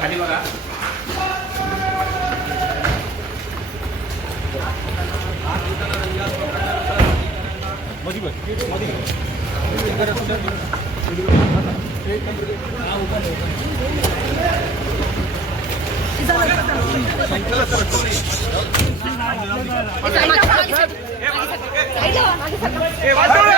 खाली कि. मध시 का अजिसा डता म्ही आप सका जा environments दॉस इपँआड़ pareatalний का जोِ